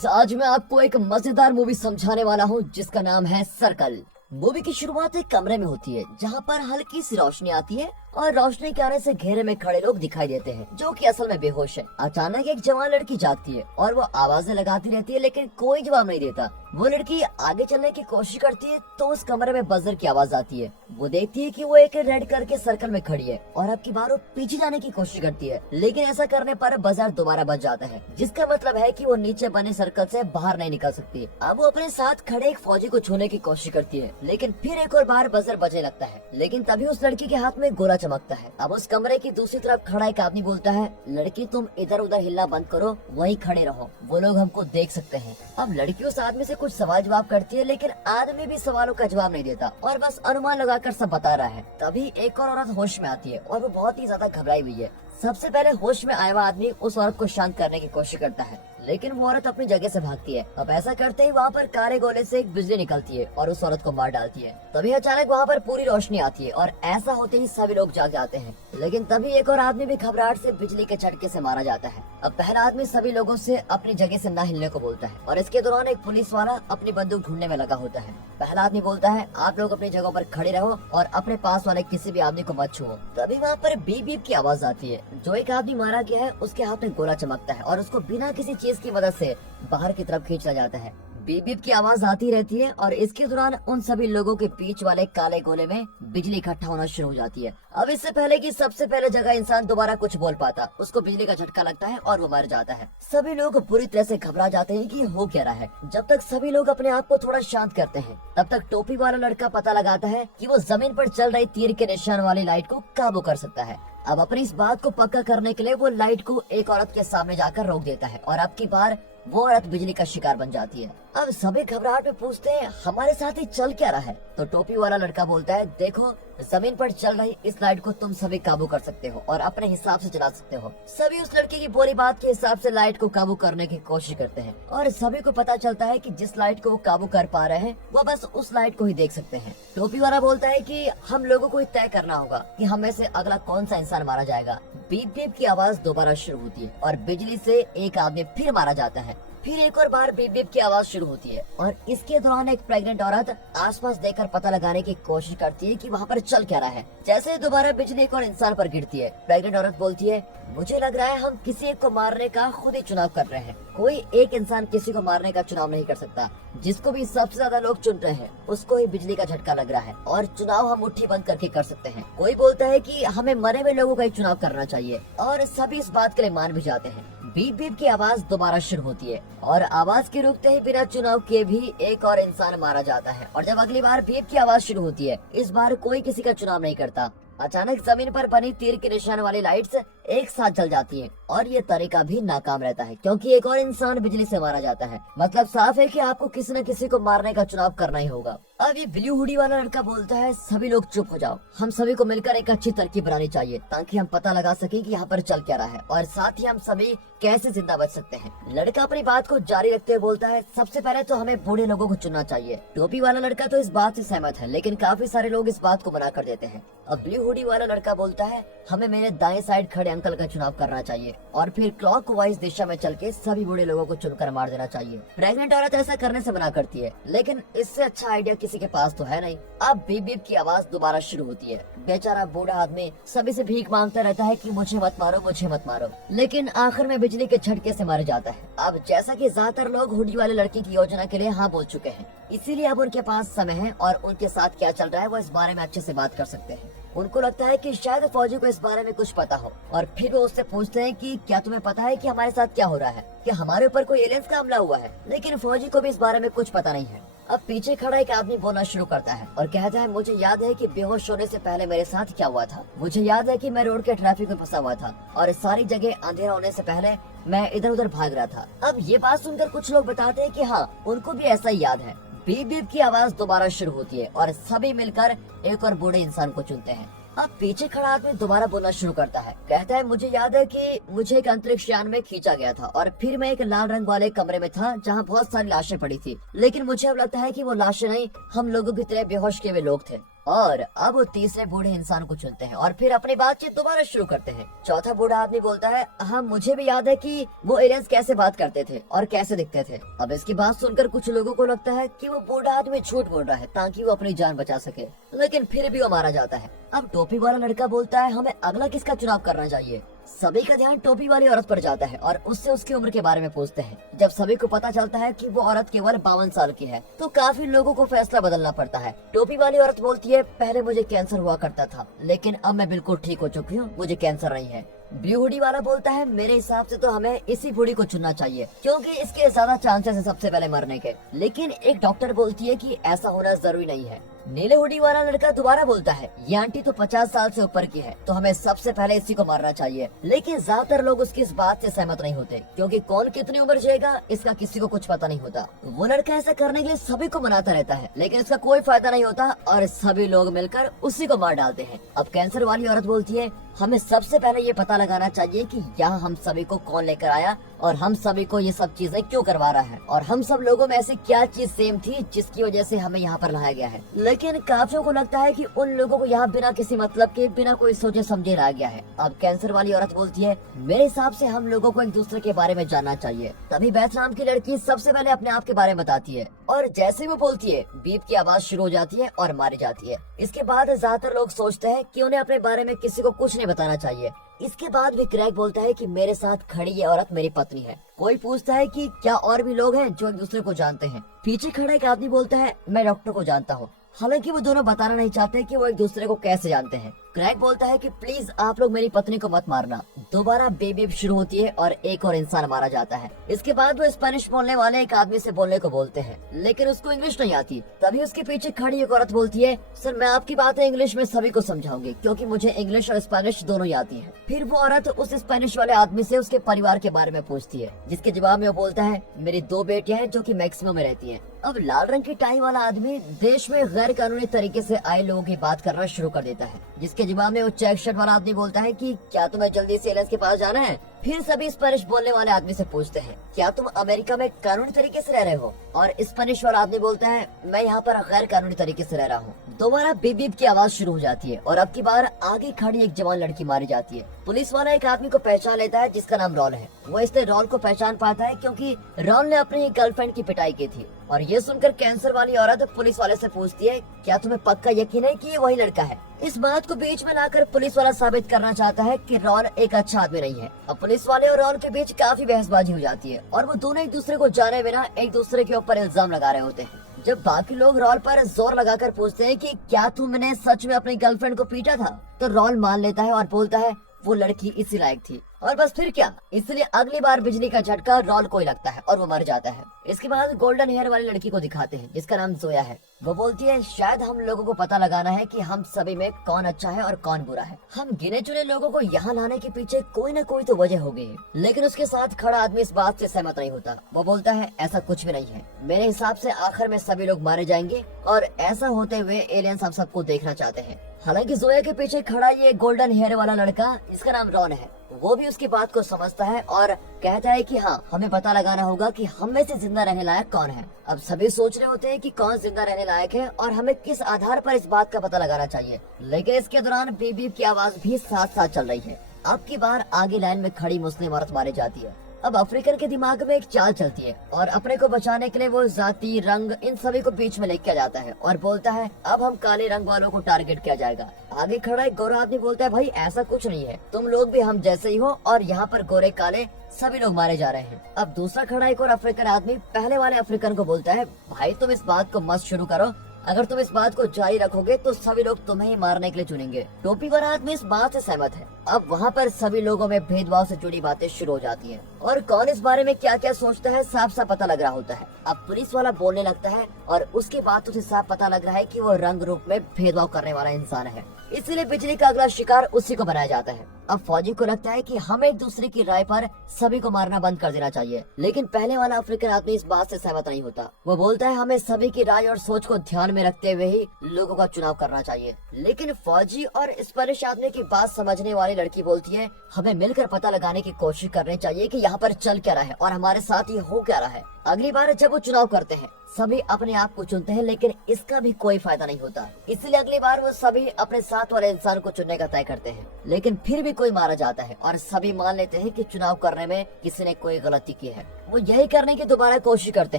Guys, आज मैं आपको एक मजेदार मूवी समझाने वाला हूँ जिसका नाम है सर्कल। मूवी की शुरुआत एक कमरे में होती है जहाँ पर हल्की सी रोशनी आती है और रोशनी के आने से घेरे में खड़े लोग दिखाई देते हैं जो कि असल में बेहोश है। अचानक एक जवान लड़की जागती है और वो आवाजें लगाती रहती है लेकिन कोई जवाब नहीं देता। वो लड़की आगे चलने की कोशिश करती है तो उस कमरे में बजर की आवाज आती है। वो देखती है कि वो एक रेड कलर के सर्कल में खड़ी है और अब की बार वो पीछे जाने की कोशिश करती है, लेकिन ऐसा करने पर बजर दोबारा बज जाता है, जिसका मतलब है कि वो नीचे बने सर्कल से बाहर नहीं निकल सकती। अब वो अपने साथ खड़े एक फौजी को छूने की कोशिश करती है, लेकिन फिर एक और बार बजर बजने लगता है। लेकिन तभी उस लड़की के हाथ में गोला चमकता है। अब उस कमरे की दूसरी तरफ खड़ा एक आदमी बोलता है, लड़की तुम इधर उधर हिलना बंद करो, वहीं खड़े रहो, वो लोग हमको देख सकते हैं। अब लड़की उस आदमी से कुछ सवाल जवाब करती है, लेकिन आदमी भी सवालों का जवाब नहीं देता और बस अनुमान लगाकर सब बता रहा है। तभी एक और औरत होश में आती है और वो बहुत ही ज्यादा घबराई हुई है। सबसे पहले होश में आया हुआ आदमी उस औरत को शांत करने की कोशिश करता है, लेकिन वो औरत अपनी जगह से भागती है। अब ऐसा करते ही वहाँ पर काले गोले से एक बिजली निकलती है और उस औरत को मार डालती है। तभी अचानक वहाँ पर पूरी रोशनी आती है और ऐसा होते ही सभी लोग जाग जाते हैं, लेकिन तभी एक और आदमी भी घबराहट से बिजली के झटके से मारा जाता है। अब पहला आदमी सभी लोगों से अपनी जगह से न हिलने को बोलता है और इसके दौरान एक पुलिस वाला अपनी बंदूक ढूंढने में लगा होता है। पहला आदमी बोलता है, आप लोग अपनी जगह पर खड़े रहो और अपने पास वाले किसी भी आदमी को मत छुओ। तभी वहाँ पर बीप बीप की आवाज आती है। जो एक आदमी मारा गया है उसके हाथ में गोला चमकता है और उसको बिना किसी चीज की मदद से बाहर की तरफ खींचा जाता है। बीप बीप की आवाज आती रहती है और इसके दौरान उन सभी लोगों के बीच वाले काले गोले में बिजली इकट्ठा होना शुरू हो जाती है। अब इससे पहले कि सबसे पहले जगह इंसान दोबारा कुछ बोल पाता, उसको बिजली का झटका लगता है और वो मर जाता है। सभी लोग बुरी तरह से घबरा जाते हैं कि हो क्या रहा है। जब तक सभी लोग अपने आप को थोड़ा शांत करते हैं, तब तक टोपी वाला लड़का पता लगाता है कि वो जमीन पर चल रही तीर के निशान वाली लाइट को काबू कर सकता है। अब अपनी इस बात को पक्का करने के लिए वो लाइट को एक औरत के सामने जाकर रोक देता है और अब की बार वो औरत बिजली का शिकार बन जाती है। अब सभी घबराहट में पूछते हैं, हमारे साथ ही चल क्या रहा है? तो टोपी वाला लड़का बोलता है, देखो जमीन पर चल रही इस लाइट को तुम सभी काबू कर सकते हो और अपने हिसाब से चला सकते हो। सभी उस लड़के की बोली बात के हिसाब से लाइट को काबू करने की कोशिश करते हैं और सभी को पता चलता है कि जिस लाइट को वो काबू कर पा रहे हैं वो बस उस लाइट को ही देख सकते हैं। टोपी वाला बोलता है कि हम लोगों को तय करना होगा कि हम में से अगला कौन सा इंसान मारा जाएगा। बीप बीप की आवाज दोबारा शुरू होती है और बिजली से एक आदमी फिर मारा जाता है। फिर एक और बार बीप बीप की आवाज शुरू होती है और इसके दौरान एक प्रेग्नेंट औरत आसपास देखकर पता लगाने की कोशिश करती है कि वहाँ पर चल क्या रहा है। जैसे दोबारा बिजली एक और इंसान पर गिरती है, प्रेग्नेंट औरत बोलती है, मुझे लग रहा है हम किसी एक को मारने का खुद ही चुनाव कर रहे हैं। कोई एक इंसान किसी को मारने का चुनाव नहीं कर सकता। जिसको भी सबसे ज्यादा लोग चुन रहे हैं उसको ही बिजली का झटका लग रहा है और चुनाव हम मुट्ठी बंद करके कर सकते हैं। कोई बोलता है कि हमें मरे हुए लोगों का ही चुनाव करना चाहिए और सभी इस बात के लिए मान भी जाते हैं। बीप बीप की आवाज दोबारा शुरू होती है और आवाज के रुकते ही बिना चुनाव किए भी एक और इंसान मारा जाता है। और जब अगली बार बीप की आवाज शुरू होती है, इस बार कोई किसी का चुनाव नहीं करता। अचानक जमीन पर बनी तीर के निशान वाली लाइट्स एक साथ जल जाती हैं और ये तरीका भी नाकाम रहता है क्योंकि एक और इंसान बिजली से मारा जाता है। मतलब साफ है कि आपको किसी न किसी को मारने का चुनाव करना ही होगा। अब ये ब्लू हुडी वाला लड़का बोलता है, सभी लोग चुप हो जाओ, हम सभी को मिलकर एक अच्छी तरकीब बनानी चाहिए ताकि हम पता लगा सके कि यहाँ पर चल क्या रहा है और साथ ही हम सभी कैसे जिंदा बच सकते हैं। लड़का अपनी बात को जारी रखते हुए बोलता है, सबसे पहले तो हमें बूढ़े लोगों को चुनना चाहिए। टोपी वाला लड़का तो इस बात से सहमत है, लेकिन काफी सारे लोग इस बात को मना कर देते हैं। अब ब्लू हुडी वाला लड़का बोलता है, हमें मेरे दाएं साइड खड़े अंकल का चुनाव करना चाहिए और फिर क्लॉकवाइज दिशा में चल के सभी बूढ़े लोगों को चुनकर मार देना चाहिए। प्रेग्नेंट औरत ऐसा करने से मना करती है, लेकिन इससे अच्छा आइडिया किसी के पास तो है नहीं। अब बीप बीप की आवाज दोबारा शुरू होती है। बेचारा बूढ़ा आदमी सभी से भीख मांगता रहता है कि मुझे मत मारो, मुझे मत मारो, लेकिन आखिर में बिजली के झटके से मार जाता है। अब जैसा कि ज्यादातर लोग हुडी वाले लड़की की योजना के लिए हाँ बोल चुके हैं, इसीलिए अब उनके पास समय है और उनके साथ क्या चल रहा है वो इस बारे में अच्छे से बात कर सकते हैं। उनको लगता है कि शायद फौजी को इस बारे में कुछ पता हो और फिर वो उससे पूछते हैं कि क्या तुम्हें पता है कि हमारे साथ क्या हो रहा है, कि हमारे ऊपर कोई एलियंस का हमला हुआ है। लेकिन फौजी को भी इस बारे में कुछ पता नहीं है। अब पीछे खड़ा एक आदमी बोलना शुरू करता है और कहता है, मुझे याद है कि बेहोश होने से पहले मेरे साथ क्या हुआ था। मुझे याद है कि मैं रोड के ट्रैफिक में फंसा हुआ था और सारी जगह अंधेरा होने से पहले मैं इधर उधर भाग रहा था। अब ये बात सुनकर कुछ लोग बताते हैं कि हाँ, उनको भी ऐसा ही याद है। बीप बीप की आवाज दोबारा शुरू होती है और सभी मिलकर एक और बूढ़े इंसान को चुनते हैं। अब पीछे खड़ा आदमी दोबारा बोलना शुरू करता है, कहता है, मुझे याद है कि मुझे एक अंतरिक्ष यान में खींचा गया था और फिर मैं एक लाल रंग वाले कमरे में था जहाँ बहुत सारी लाशें पड़ी थी, लेकिन मुझे अब लगता है कि वो लाशें नहीं, हम लोगों की तरह बेहोश किए हुए लोग थे और अब वो तीसरे बूढ़े इंसान को चुनते हैं और फिर अपनी बातचीत दोबारा शुरू करते हैं। चौथा बूढ़ा आदमी बोलता है, हाँ मुझे भी याद है कि वो एलियंस कैसे बात करते थे और कैसे दिखते थे। अब इसकी बात सुनकर कुछ लोगों को लगता है कि वो बूढ़ा आदमी झूठ बोल रहा है ताकि वो अपनी जान बचा सके, लेकिन फिर भी वो मारा जाता है। अब टोपी वाला लड़का बोलता है, हमें अगला किसका चुनाव करना चाहिए। सभी का ध्यान टोपी वाली औरत पर जाता है और उससे उसकी उम्र के बारे में पूछते हैं। जब सभी को पता चलता है कि वो औरत केवल 52 साल की है तो काफी लोगों को फैसला बदलना पड़ता है। टोपी वाली औरत बोलती है, पहले मुझे कैंसर हुआ करता था लेकिन अब मैं बिल्कुल ठीक हो चुकी हूँ, मुझे कैंसर नहीं है। ब्लू हुडी वाला बोलता है, मेरे हिसाब से तो हमें इसी बूढ़ी को चुनना चाहिए क्योंकि इसके ज्यादा चांसेस है सबसे पहले मरने के। लेकिन एक डॉक्टर बोलती है कि ऐसा होना जरूरी नहीं है। नीले हुडी वाला लड़का दोबारा बोलता है, ये आंटी तो 50 साल से ऊपर की है तो हमें सबसे पहले इसी को मारना चाहिए। लेकिन ज्यादातर लोग उसकी इस बात से सहमत नहीं होते क्योंकि कौन कितनी उम्र जिएगा इसका किसी को कुछ पता नहीं होता। वो लड़का ऐसा करने के लिए सभी को मनाता रहता है लेकिन इसका कोई फायदा नहीं होता और सभी लोग मिलकर उसी को मार डालते हैं। अब कैंसर वाली औरत बोलती है, हमें सबसे पहले ये पता लगाना चाहिए कि यहाँ हम सभी को कौन लेकर आया और हम सभी को ये सब चीजें क्यों करवा रहा है और हम सब लोगों में ऐसी क्या चीज सेम थी जिसकी वजह से हमें यहाँ पर लाया गया है। लेकिन काफियों को लगता है कि उन लोगों को यहाँ बिना किसी मतलब के, बिना कोई सोचे समझे लाया गया है। अब कैंसर वाली औरत बोलती है, मेरे हिसाब से हम लोगों को एक दूसरे के बारे में जानना चाहिए। तभी बैथ नाम की लड़की सबसे पहले अपने आप के बारे में बताती है और जैसे वो बोलती है बीप की आवाज शुरू हो जाती है और मारी जाती है। इसके बाद ज्यादातर लोग सोचते हैं कि उन्हें अपने बारे में किसी को कुछ नहीं बताना चाहिए। इसके बाद भी क्रैग बोलता है कि मेरे साथ खड़ी ये औरत मेरी पत्नी है। कोई पूछता है कि क्या और भी लोग हैं जो एक दूसरे को जानते हैं। पीछे खड़ा एक आदमी बोलता है, मैं डॉक्टर को जानता हूँ। हालांकि वो दोनों बताना नहीं चाहते कि वो एक दूसरे को कैसे जानते हैं। क्रैग बोलता है कि प्लीज आप लोग मेरी पत्नी को मत मारना। दोबारा बेबी शुरू होती है और एक और इंसान मारा जाता है। इसके बाद वो स्पेनिश बोलने वाले एक आदमी से बोलने को बोलते हैं लेकिन उसको इंग्लिश नहीं आती। तभी उसके पीछे खड़ी एक औरत बोलती है, सर मैं आपकी बातें इंग्लिश में सभी को समझाऊंगी क्योंकि मुझे इंग्लिश और स्पेनिश दोनों ही आती है। फिर वो औरत उस स्पेनिश वाले आदमी से उसके परिवार के बारे में पूछती है जिसके जवाब में वो बोलता है, मेरी 2 बेटियां हैं जो कि मैक्सिमो में रहती हैं। अब लाल रंग की टाई वाला आदमी देश में गैर कानूनी तरीके से आए लोगों की बात करना शुरू कर देता है जिसके जवाब में वो चेक शर्ट वाला आदमी बोलता है कि क्या तुम्हें जल्दी से एलियंस के पास जाना है। फिर सभी स्पेनिश बोलने वाले आदमी से पूछते हैं, क्या तुम अमेरिका में कानूनी तरीके से रह रहे हो। और स्पेनिश वाला आदमी बोलता है, मैं यहाँ पर गैर कानूनी तरीके से रह रहा हूँ। दोबारा बीप बीप की आवाज शुरू हो जाती है और अब की बार आगे खड़ी एक जवान लड़की मारी जाती है। पुलिस वाला एक आदमी को पहचान लेता है जिसका नाम रॉल है। वो इसलिए रॉल को पहचान पाता है क्योंकि रॉल ने अपनी गर्लफ्रेंड की पिटाई की थी। और ये सुनकर कैंसर वाली औरत पुलिस वाले से पूछती है, क्या तुम्हें पक्का यकीन है कि ये वही लड़का है। इस बात को बीच में लाकर पुलिस वाला साबित करना चाहता है कि रॉल एक अच्छा आदमी नहीं है। अब पुलिस वाले और रॉल के बीच काफी बहसबाजी हो जाती है और वो दोनों एक दूसरे को जाने बिना एक दूसरे के ऊपर इल्जाम लगा रहे होते हैं। जब बाकी लोग रॉल पर जोर लगाकर पूछते हैं कि क्या तुमने सच में अपनी गर्लफ्रेंड को पीटा था, तो रॉल मान लेता है और बोलता है वो लड़की इसी लायक थी। और बस फिर क्या, इसलिए अगली बार बिजली का झटका रॉल को ही लगता है और वो मर जाता है। इसके बाद गोल्डन हेयर वाली लड़की को दिखाते हैं जिसका नाम जोया है। वो बोलती है, शायद हम लोगों को पता लगाना है कि हम सभी में कौन अच्छा है और कौन बुरा है। हम गिने चुने लोगों को यहाँ लाने के पीछे कोई न कोई तो वजह होगी। लेकिन उसके साथ खड़ा आदमी इस बात से सहमत नहीं होता। वो बोलता है, ऐसा कुछ भी नहीं है। मेरे हिसाब से आखिर में सभी लोग मारे जाएंगे और ऐसा होते हुए एलियंस हम सबको देखना चाहते हैं। हालांकि जोया के पीछे खड़ा ये गोल्डन हेयर वाला लड़का जिसका नाम रॉन है, वो भी उसकी बात को समझता है और कहता है कि हाँ, हमें पता लगाना होगा कि हम में से जिंदा रहने लायक कौन है। अब सभी सोच रहे होते हैं कि कौन जिंदा रहने लायक है और हमें किस आधार पर इस बात का पता लगाना चाहिए। लेकिन इसके दौरान बीप बीप की आवाज भी साथ साथ चल रही है। अब की बार आगे लाइन में खड़ी मुस्लिम औरत मारी जाती है। अब अफ्रीकन के दिमाग में एक चाल चलती है और अपने को बचाने के लिए वो जाति, रंग, इन सभी को बीच में लेके जाता है और बोलता है, अब हम काले रंग वालों को टारगेट किया जाएगा। आगे खड़ा एक गोरा आदमी बोलता है, भाई ऐसा कुछ नहीं है, तुम लोग भी हम जैसे ही हो और यहाँ पर गोरे काले सभी लोग मारे जा रहे हैं। अब दूसरा खड़ा एक और अफ्रीकन आदमी पहले वाले अफ्रीकन को बोलता है, भाई तुम इस बात को मत शुरू करो, अगर तुम इस बात को जारी रखोगे तो सभी लोग तुम्हें ही मारने के लिए चुनेंगे। टोपी वाला आदमी इस बात से सहमत है। अब वहाँ पर सभी लोगों में भेदभाव से जुड़ी बातें शुरू हो जाती हैं और कौन इस बारे में क्या क्या सोचता है साफ साफ पता लग रहा होता है। अब पुलिस वाला बोलने लगता है और उसकी बातों से साफ पता लग रहा है कि वो रंग रूप में भेदभाव करने वाला इंसान है, इसीलिए बिजली का अगला शिकार उसी को बनाया जाता है। अब फौजी को लगता है कि हमें एक दूसरे की राय पर सभी को मारना बंद कर देना चाहिए, लेकिन पहले वाला अफ्रीकन आदमी इस बात से सहमत नहीं होता। वो बोलता है, हमें सभी की राय और सोच को ध्यान में रखते हुए ही लोगों का चुनाव करना चाहिए। लेकिन फौजी और स्पेनिश आदमी की बात समझने वाली लड़की बोलती है, हमें मिलकर पता लगाने की कोशिश करनी चाहिए कि यहाँ पर चल क्या रहा है और हमारे साथ ये हो क्या रहा है। अगली बार जब वो चुनाव करते हैं सभी अपने आप को चुनते हैं, लेकिन इसका भी कोई फायदा नहीं होता। इसलिए अगली बार वो सभी अपने साथ वाले इंसान को चुनने का तय करते हैं, लेकिन फिर भी कोई मारा जाता है और सभी मान लेते हैं कि चुनाव करने में किसी ने कोई गलती की है। वो यही करने की दोबारा कोशिश करते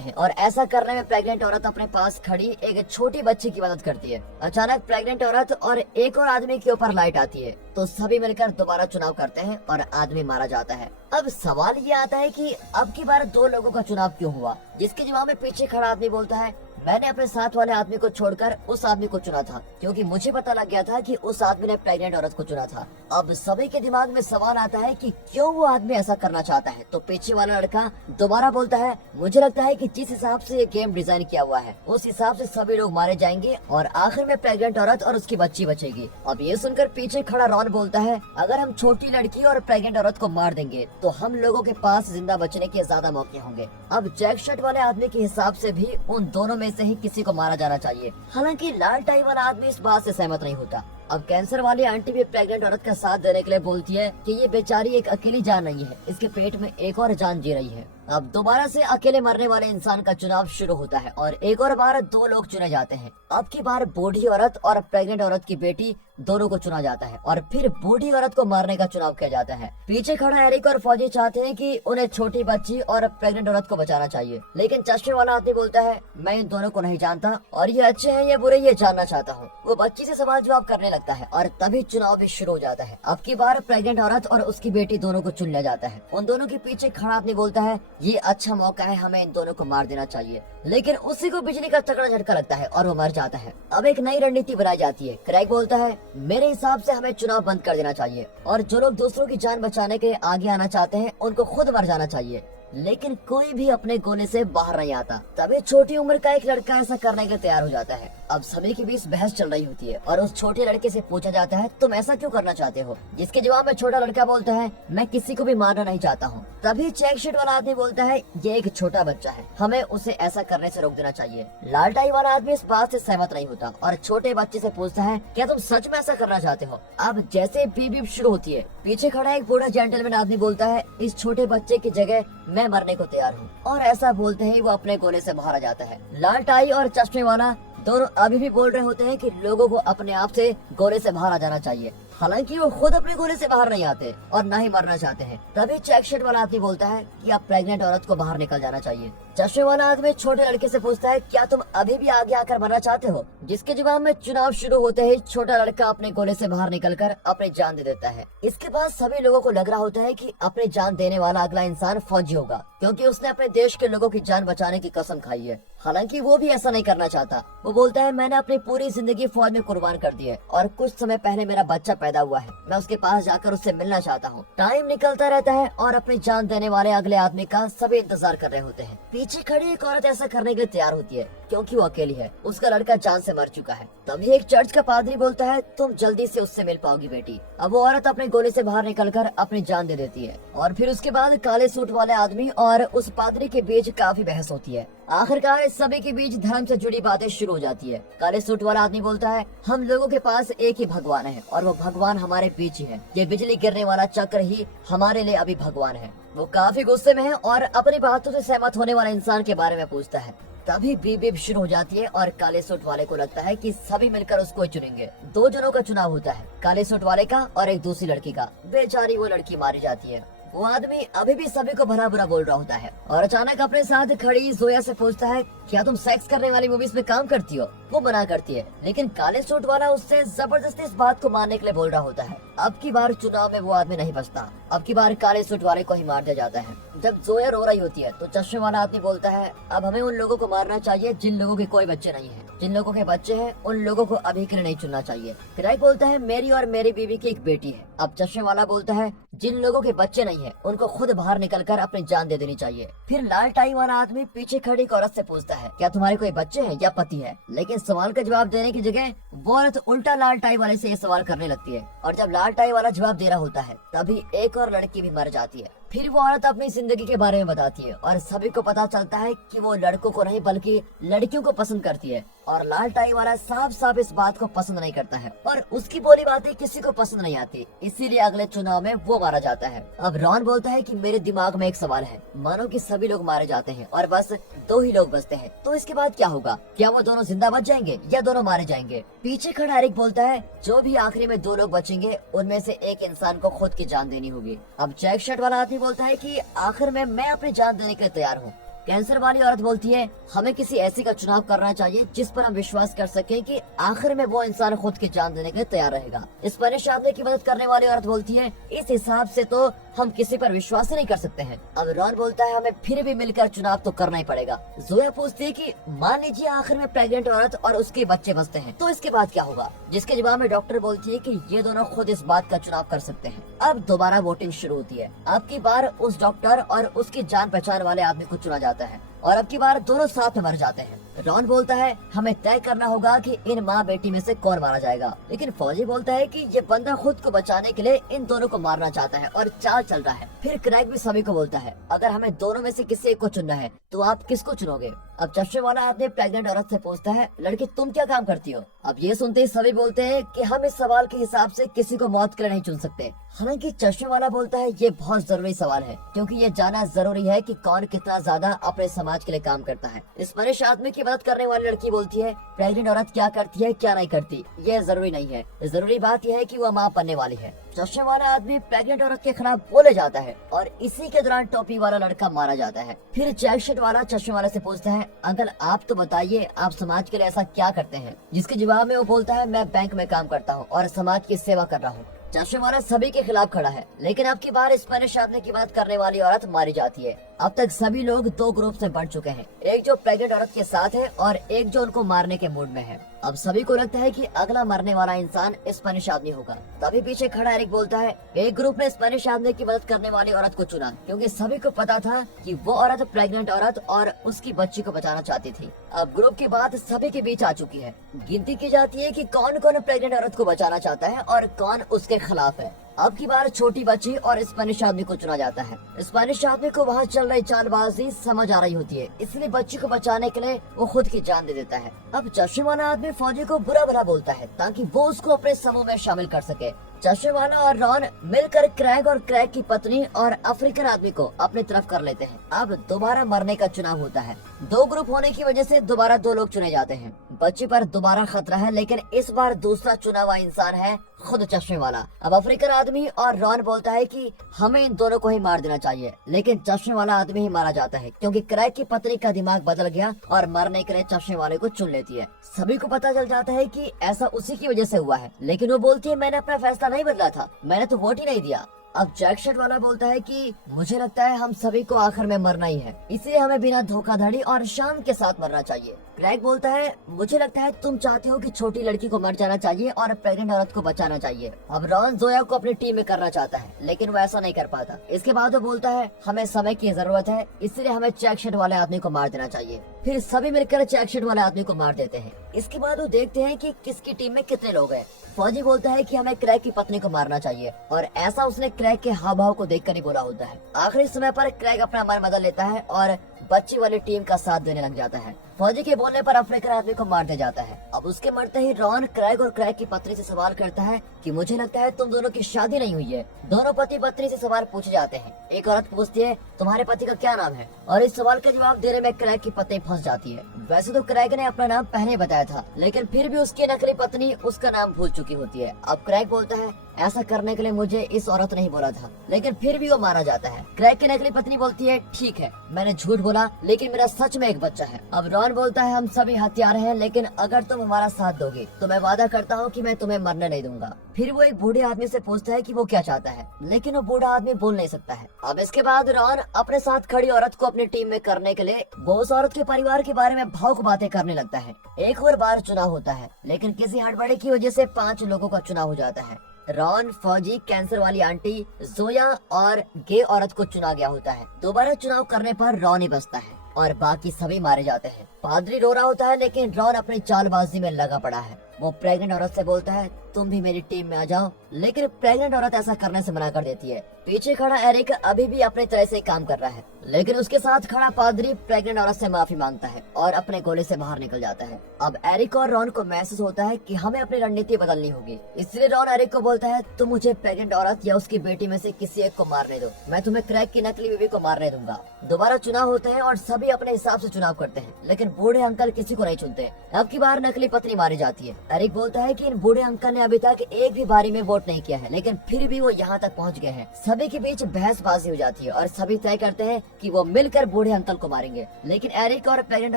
हैं और ऐसा करने में प्रेग्नेंट औरत अपने पास खड़ी एक छोटी बच्ची की मदद करती है। अचानक प्रेग्नेंट औरत और एक और आदमी के ऊपर लाइट आती है, तो सभी मिलकर दोबारा चुनाव करते हैं और आदमी मारा जाता है। अब सवाल ये आता है कि अब की बार दो लोगों का चुनाव क्यों हुआ, जिसके जवाब में पीछे खड़ा आदमी बोलता है, मैंने अपने साथ वाले आदमी को छोड़कर उस आदमी को चुना था, क्योंकि मुझे पता लग गया था कि उस आदमी ने प्रेग्नेंट औरत को चुना था। अब सभी के दिमाग में सवाल आता है कि क्यों वो आदमी ऐसा करना चाहता है। तो पीछे वाला लड़का दोबारा बोलता है, मुझे लगता है कि जिस हिसाब से ये गेम डिजाइन किया हुआ है उस हिसाब से सभी लोग मारे जाएंगे और आखिर में प्रेग्नेंट औरत और उसकी बच्ची बचेगी। अब ये सुनकर पीछे खड़ा रॉन बोलता है, अगर हम छोटी लड़की और प्रेग्नेंट औरत को मार देंगे तो हम लोगों के पास जिंदा बचने के ज्यादा मौके होंगे। अब जैक शर्ट वाले आदमी के हिसाब से भी उन दोनों में से ही किसी को मारा जाना चाहिए। हालांकि लाल टाई वाला आदमी इस बात से सहमत नहीं होता। अब कैंसर वाली आंटी भी प्रेग्नेंट औरत का साथ देने के लिए बोलती है कि ये बेचारी एक अकेली जान नहीं है, इसके पेट में एक और जान जी रही है। अब दोबारा से अकेले मरने वाले इंसान का चुनाव शुरू होता है और एक और बार दो लोग चुने जाते हैं। अब की बार बूढ़ी औरत और प्रेग्नेंट औरत की बेटी दोनों को चुना जाता है और फिर बूढ़ी औरत को मारने का चुनाव किया जाता है। पीछे खड़ा एरिक और फौजी चाहते हैं कि उन्हें छोटी बच्ची और प्रेग्नेंट औरत को बचाना चाहिए, लेकिन चश्मे वाला आदमी बोलता है, मैं इन दोनों को नहीं जानता और ये अच्छे हैं या बुरे ये जानना चाहता हूँ। वो बच्ची से सवाल जवाब करने लगता है और तभी चुनाव भी शुरू हो जाता है। अब की बार प्रेग्नेंट औरत और उसकी बेटी दोनों को चुन लिया जाता है। उन दोनों के पीछे खड़ा आदमी बोलता है, ये अच्छा मौका है, हमें इन दोनों को मार देना चाहिए, लेकिन उसी को बिजली का तगड़ा झटका लगता है और वो मर जाता है। अब एक नई रणनीति बनाई जाती है। क्रैग बोलता है, मेरे हिसाब से हमें चुनाव बंद कर देना चाहिए और जो लोग दूसरों की जान बचाने के आगे आना चाहते हैं उनको खुद मर जाना चाहिए, लेकिन कोई भी अपने गोले से बाहर नहीं आता। तभी छोटी उम्र का एक लड़का ऐसा करने के लिए तैयार हो जाता है। अब सभी के बीच बहस चल रही होती है और उस छोटे लड़के से पूछा जाता है, तुम ऐसा क्यों करना चाहते हो, जिसके जवाब में छोटा लड़का बोलता है, मैं किसी को भी मारना नहीं चाहता हूँ। तभी चेक शर्ट वाला आदमी बोलता है, ये एक छोटा बच्चा है, हमें उसे ऐसा करने से रोक देना चाहिए। लाल टाई वाला आदमी इस बात से सहमत नहीं होता और छोटे बच्चे से पूछता है, क्या तुम सच में ऐसा करना चाहते हो। अब जैसे बीप बीप शुरू होती है, पीछे खड़ा एक बूढ़ा जेंटलमैन आदमी बोलता है, इस छोटे बच्चे की जगह मैं मरने को तैयार हूँ, और ऐसा बोलते ही वो अपने गोले से बाहर आ जाता है। लाल टाई और चश्मे वाला दोनों अभी भी बोल रहे होते हैं कि लोगों को अपने आप से गोले से बाहर आ जाना चाहिए, हालांकि वो खुद अपने गोले से बाहर नहीं आते और न ही मरना चाहते हैं। तभी चेक शर्ट वाला आदमी बोलता है कि अब प्रेग्नेंट औरत को बाहर निकल जाना चाहिए। चश्मे वाला आदमी छोटे लड़के से पूछता है, क्या तुम अभी भी आगे आकर मरना चाहते हो, जिसके जवाब में चुनाव शुरू होते ही छोटा लड़का अपने गोले से बाहर निकलकर अपनी जान दे देता है। इसके बाद सभी लोगों को लग रहा होता है कि अपनी जान देने वाला अगला इंसान फौजी होगा, क्योंकि उसने अपने देश के लोगों की जान बचाने की कसम खाई है। हालांकि वो भी ऐसा नहीं करना चाहता। वो बोलता है, मैंने अपनी पूरी जिंदगी फौज में कुर्बान कर दी है और कुछ समय पहले मेरा बच्चा पैदा हुआ है, मैं उसके पास जाकर उससे मिलना चाहता हूँ। टाइम निकलता रहता है और अपनी जान देने वाले अगले आदमी का सभी इंतजार कर रहे होते हैं। पीछे खड़ी एक औरत ऐसा करने के लिए तैयार होती है, क्योंकि वो अकेली है, उसका लड़का जान से मर चुका है। तभी एक चर्च का पादरी बोलता है, तुम जल्दी से उससे मिल पाओगी बेटी। अब वो औरत अपने गोले से बाहर निकलकर अपनी जान दे देती है और फिर उसके बाद काले सूट वाले आदमी और उस पादरी के बीच काफी बहस होती है। आखिरकार इस सभी के बीच धर्म से जुड़ी बातें शुरू हो जाती है। काले सूट वाला आदमी बोलता है, हम लोगों के पास एक ही भगवान है और वो भगवान हमारे बीच ही है। ये बिजली गिरने वाला चक्र ही हमारे लिए अभी भगवान है। वो काफी गुस्से में है और अपनी बातों से सहमत होने वाले इंसान के बारे में पूछता है। तभी बीप बीप शुरू हो जाती है और काले सूट वाले को लगता है कि सभी मिलकर उसको चुनेंगे। दो जनों का चुनाव होता है, काले सूट वाले का और एक दूसरी लड़की का। बेचारी वो लड़की मारी जाती है। वो आदमी अभी भी सभी को भला बुरा बोल रहा होता है और अचानक अपने साथ खड़ी जोया से पूछता है, क्या तुम सेक्स करने वाली मूवीज में काम करती हो। वो मना करती है, लेकिन काले सूट वाला उससे जबरदस्ती इस बात को मानने के लिए बोल रहा होता है। अब की बार चुनाव में वो आदमी नहीं बचता। अब की बार काले सूट वाले को ही मार दिया जाता है। जब जोया रो रही होती है तो चश्मे वाला आदमी बोलता है, अब हमें उन लोगों को मारना चाहिए जिन लोगों के कोई बच्चे नहीं है। जिन लोगों के बच्चे हैं उन लोगों को अभी के लिए नहीं चुनना चाहिए। क्राइक बोलता है, मेरी और मेरी बीवी की एक बेटी है। अब चश्मे वाला बोलता है, जिन लोगों के बच्चे नहीं है उनको खुद बाहर निकलकर अपनी जान दे देनी चाहिए। फिर लाल टाई वाला आदमी पीछे खड़ी एक औरत से पूछता है, क्या तुम्हारे कोई बच्चे हैं या पति है। लेकिन सवाल का जवाब देने की जगह वो औरत उल्टा लाल टाई वाले से ये सवाल करने लगती है और जब लाल टाई वाला जवाब दे रहा होता है तभी एक और लड़की भी मर जाती है। फिर वो औरत अपनी जिंदगी के बारे में बताती है और सभी को पता चलता है कि वो लड़कों को नहीं बल्कि लड़कियों को पसंद करती है। और लाल टाई वाला साफ साफ इस बात को पसंद नहीं करता है और उसकी बोली बातें किसी को पसंद नहीं आती, इसीलिए अगले चुनाव में वो मारा जाता है। अब रॉन बोलता है कि मेरे दिमाग में एक सवाल है, मानो कि सभी लोग मारे जाते हैं और बस 2 ही लोग बचते हैं, तो इसके बाद क्या होगा? क्या वो दोनों जिंदा बच जाएंगे या दोनों मारे जाएंगे? पीछे खड़ा एरिक बोलता है जो भी आखिरी में 2 लोग बचेंगे उनमें से एक इंसान को खुद की जान देनी होगी। अब चेक शर्ट वाला आदमी बोलता है कि आखिर में मैं अपनी जान देने के लिए तैयार हूँ। कैंसर वाली औरत बोलती है हमें किसी ऐसी का चुनाव करना चाहिए जिस पर हम विश्वास कर सकें कि आखिर में वो इंसान खुद की जान देने के लिए तैयार रहेगा। स्पेनिश आदमी की मदद करने वाली औरत बोलती है इस हिसाब से तो हम किसी पर विश्वास ही नहीं कर सकते हैं। अब रॉन बोलता है हमें फिर भी मिलकर चुनाव तो करना ही पड़ेगा। जोया पूछती है कि मान लीजिए आखिर में प्रेग्नेंट औरत और उसके बच्चे बचते हैं तो इसके बाद क्या होगा? जिसके जवाब में डॉक्टर बोलती है कि ये दोनों खुद इस बात का चुनाव कर सकते हैं। अब दोबारा वोटिंग शुरू होती है। अब की बार उस डॉक्टर और उसकी जान पहचान वाले आदमी को चुना जाता है और अब की बार दोनों साथ में मर जाते हैं। रॉन बोलता है हमें तय करना होगा कि इन माँ बेटी में से कौन मारा जाएगा, लेकिन फौजी बोलता है कि ये बंदा खुद को बचाने के लिए इन दोनों को मारना चाहता है और चाल चल रहा है। फिर क्रैक भी सभी को बोलता है अगर हमें दोनों में से किसी एक को चुनना है तो आप किसको चुनोगे? अब चश्मे वाला आदमी प्रेग्नेंट औरत से पूछता है लड़की तुम क्या काम करती हो? अब ये सुनते ही सभी बोलते हैं कि हम इस सवाल के हिसाब से किसी को मौत के लिए नहीं चुन सकते। हालांकि चश्मे वाला बोलता है ये बहुत जरूरी सवाल है क्योंकि ये जानना जरूरी है कि कौन कितना ज्यादा अपने समाज के लिए काम करता है। स्पेनिश आदमी की मदद करने वाली लड़की बोलती है प्रेग्नेंट औरत क्या करती है क्या नहीं करती ये जरूरी नहीं है, जरूरी बात यह है कि वह माँ बनने वाली है। चश्मे वाला आदमी प्रेग्नेंट औरत के खिलाफ बोले जाता है और इसी के दौरान टोपी वाला लड़का मारा जाता है। फिर जैकेट वाला चश्मे वाले से पूछता है अंकल आप तो बताइए आप समाज के लिए ऐसा क्या करते हैं? जिसके जवाब में वो बोलता है मैं बैंक में काम करता हूँ और समाज की सेवा कर रहा हूँ। चश्मे वाला सभी के खिलाफ खड़ा है, लेकिन अब की बार स्पेनिश आदमी की मदद करने वाली औरत मारी जाती है। अब तक सभी लोग 2 ग्रुप से बढ़ चुके हैं, एक जो प्रेग्नेंट औरत के साथ है और एक जो उनको मारने के मूड में है। अब सभी को लगता है कि अगला मरने वाला इंसान स्पेनिश आदमी होगा। तभी पीछे खड़ा एरिक बोलता है एक ग्रुप ने स्पेनिश आदमी की मदद करने वाली औरत को चुना क्योंकि सभी को पता था कि वो औरत प्रेग्नेंट औरत और उसकी बच्ची को बचाना चाहती थी। अब ग्रुप की बात सभी के बीच आ चुकी है, गिनती की जाती है कि कौन कौन प्रेग्नेंट औरत को बचाना चाहता है और कौन उसके खिलाफ है। अब की बार छोटी बच्ची और स्पेनिश आदमी को चुना जाता है। स्पेनिश आदमी को वहाँ चल रही चालबाजी समझ आ रही होती है, इसलिए बच्ची को बचाने के लिए वो खुद की जान दे देता है। अब चश्मे वाला आदमी फौजी को बुरा भला बोलता है ताकि वो उसको अपने समूह में शामिल कर सके। चश्मे वाला और रॉन मिलकर क्रैग और क्रैग की पत्नी और अफ्रीकन आदमी को अपनी तरफ कर लेते हैं। अब दोबारा मरने का चुनाव होता है। 2 ग्रुप होने की वजह से दोबारा 2 लोग चुने जाते हैं। बच्ची पर दोबारा खतरा है, लेकिन इस बार दूसरा चुना हुआ इंसान है खुद चश्मे वाला। अब अफ्रीकन आदमी और रॉन बोलता है कि हमें इन दोनों को ही मार देना चाहिए, लेकिन चश्मे वाला आदमी ही मारा जाता है क्योंकि क्रैग की पत्नी का दिमाग बदल गया और मरने के लिए चश्मे वाले को चुन लेती है। सभी को पता चल जाता है कि ऐसा उसी की वजह से हुआ है, लेकिन वो बोलती है मैंने अपना फैसला नहीं बदला था, मैंने तो वोट ही नहीं दिया। अब जैकेट वाला बोलता है कि मुझे लगता है हम सभी को आखिर में मरना ही है, इसलिए हमें बिना धोखाधड़ी और शान के साथ मरना चाहिए। क्रैग बोलता है मुझे लगता है तुम चाहते हो कि छोटी लड़की को मर जाना चाहिए और प्रेग्नेंट औरत को बचाना चाहिए। अब रॉन जोया को अपनी टीम में करना चाहता है, लेकिन वो ऐसा नहीं कर पाता। इसके बाद वो बोलता है हमें समय की जरूरत है, इसलिए हमें जैकेट वाले आदमी को मार देना चाहिए। फिर सभी मिलकर जैकेट वाले आदमी को मार देते हैं। इसके बाद वो देखते हैं कि किसकी टीम में कितने लोग हैं। फौजी बोलता है कि हमें क्रैग की पत्नी को मारना चाहिए और ऐसा उसने क्रैग के हाव भाव को देखकर ही बोला होता है। आखिरी समय पर क्रैग अपना मन बदल लेता है और बच्ची वाली टीम का साथ देने लग जाता है। फौजी के बोलने पर अफ्रीकन आदमी को मार दिया जाता है। अब उसके मरते ही रॉन क्रैग और क्रैग की पत्नी से सवाल करता है कि मुझे लगता है तुम दोनों की शादी नहीं हुई है। दोनों पति पत्नी से सवाल पूछे जाते हैं। एक औरत पूछती है तुम्हारे पति का क्या नाम है, और इस सवाल का जवाब देने में क्रैग की पत्नी फंस जाती है। वैसे तो क्रैग ने अपना नाम पहले बताया था, लेकिन फिर भी उसकी नकली पत्नी उसका नाम भूल चुकी होती है। अब क्रैग बोलता है ऐसा करने के लिए मुझे इस औरत ने ही बोला था, लेकिन फिर भी वो मारा जाता है। क्रैग की नकली पत्नी बोलती है ठीक है मैंने झूठ बोला, लेकिन मेरा सच में एक बच्चा है। अब रॉन बोलता है हम सभी हथियार हैं, लेकिन अगर तुम हमारा साथ दोगे तो मैं वादा करता हूँ कि मैं तुम्हें मरने नहीं दूंगा। फिर वो एक बूढ़े आदमी से पूछता है कि वो क्या चाहता है, लेकिन वो बूढ़ा आदमी बोल नहीं सकता है। अब इसके बाद रॉन अपने साथ खड़ी औरत को अपनी टीम में करने के लिए वो उस औरत के परिवार के बारे में भावुक बातें करने लगता है। एक और बार चुनाव होता है, लेकिन किसी हड़बड़ी की वजह से 5 लोगों का चुनाव हो जाता है। रॉन, फौजी, कैंसर वाली आंटी, जोया और गे औरत को चुना गया होता है। दोबारा चुनाव करने पर रॉन ही बचता है और बाकी सभी मारे जाते हैं। पादरी रो रहा होता है, लेकिन रॉन अपनी चालबाजी में लगा पड़ा है। वो प्रेग्नेंट औरत से बोलता है तुम भी मेरी टीम में आ जाओ, लेकिन प्रेग्नेंट औरत ऐसा करने से मना कर देती है। पीछे खड़ा एरिक अभी भी अपनी तरह से काम कर रहा है, लेकिन उसके साथ खड़ा पादरी प्रेग्नेंट औरत से माफी मांगता है और अपने गोले से बाहर निकल जाता है। अब एरिक और रॉन को महसूस होता है कि हमें अपनी रणनीति बदलनी होगी, इसलिए रॉन एरिक को बोलता है तुम मुझे प्रेग्नेंट औरत या उसकी बेटी में से किसी एक को मारने दो, मैं तुम्हें क्रैक की नकली बीवी को मारने दूंगा। दोबारा चुनाव होते हैं और सभी अपने हिसाब से चुनाव करते हैं, लेकिन बूढ़े अंकल किसी को नहीं चुनते। अब की बार नकली पत्नी मारी जाती है। एरिक बोलता है कि इन बूढ़े अंकल ने अभी तक एक भी बारी में वोट नहीं किया है, लेकिन फिर भी वो यहाँ तक पहुँच गए हैं। सभी के बीच बहसबाजी हो जाती है और सभी तय करते हैं कि वो मिलकर बूढ़े अंकल को मारेंगे, लेकिन एरिक और प्रेग्नेंट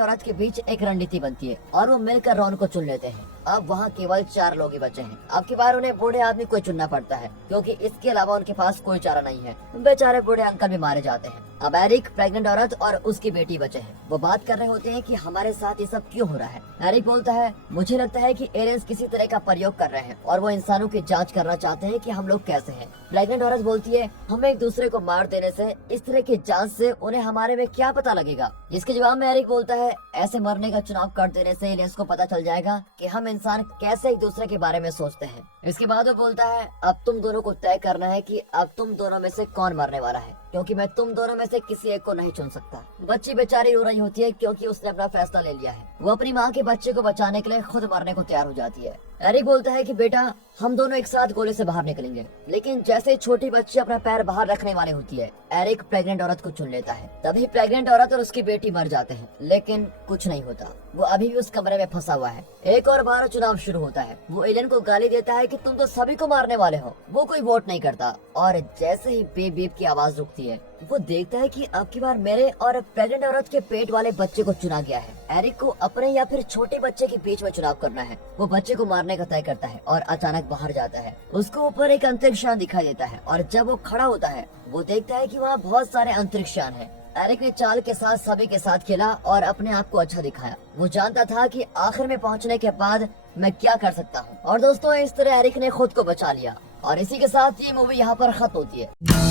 औरत के बीच एक रणनीति बनती है और वो मिलकर रॉन को चुन लेते हैं। अब वहाँ केवल 4 लोग ही बचे हैं। अब की बार उन्हें बूढ़े आदमी को चुनना पड़ता है, क्योंकि इसके अलावा उनके पास कोई चारा नहीं है। बेचारे बूढ़े अंकल भी मारे जाते हैं। अब एरिक, प्रेग्नेंट औरत और उसकी बेटी बचे हैं। वो बात कर रहे होते हैं कि हमारे साथ ये सब क्यों हो रहा है। एरिक बोलता है मुझे लगता है कि एलियंस किसी तरह का प्रयोग कर रहे हैं और वो इंसानों की जांच करना चाहते हैं कि हम लोग कैसे हैं। प्रेग्नेंट औरत बोलती है हमें एक दूसरे को मार देने से, इस तरह की जांच से उन्हें हमारे में क्या पता लगेगा। इसके जवाब में एरिक बोलता है ऐसे मरने का चुनाव कर देने से एलियंस को पता चल जाएगा कि हम इंसान कैसे एक दूसरे के बारे में सोचते हैं। इसके बाद वो बोलता है अब तुम दोनों को तय करना है कि अब तुम दोनों में से कौन मरने वाला है, क्योंकि मैं तुम दोनों में से किसी एक को नहीं चुन सकता। बच्ची बेचारी रो रही होती है क्योंकि उसने अपना फैसला ले लिया है। वो अपनी माँ के बच्चे को बचाने के लिए खुद मरने को तैयार हो जाती है। एरिक बोलता है कि बेटा हम दोनों एक साथ गोले से बाहर निकलेंगे, लेकिन जैसे छोटी बच्ची अपना पैर बाहर रखने वाली होती है, एरिक प्रेग्नेंट औरत को चुन लेता है। तभी प्रेग्नेंट औरत और उसकी बेटी मर जाते हैं, लेकिन कुछ नहीं होता। वो अभी भी उस कमरे में फंसा हुआ है। एक और बार चुनाव शुरू होता है। वो एलियन को गाली देता है कि तुम तो सभी को मारने वाले हो। वो कोई वोट नहीं करता और जैसे ही बेप बेप की आवाज रुकती है, वो देखता है कि अब की बार मेरे और प्रेग्नेंट औरत के पेट वाले बच्चे को चुना गया है। एरिक को अपने या फिर छोटे बच्चे के बीच में चुनाव करना है। वो बच्चे को मारने का तय करता है और अचानक बाहर जाता है। उसको ऊपर एक अंतरिक्ष यान दिखाई देता है और जब वो खड़ा होता है वो देखता है कि वहाँ बहुत सारे अंतरिक्ष यान हैं। एरिक ने चाल के साथ सभी के साथ खेला और अपने आप को अच्छा दिखाया। वो जानता था कि आखिर में पहुंचने के बाद मैं क्या कर सकता हूं। और दोस्तों इस तरह एरिक ने खुद को बचा लिया और इसी के साथ ये मूवी यहाँ पर खत्म होती है।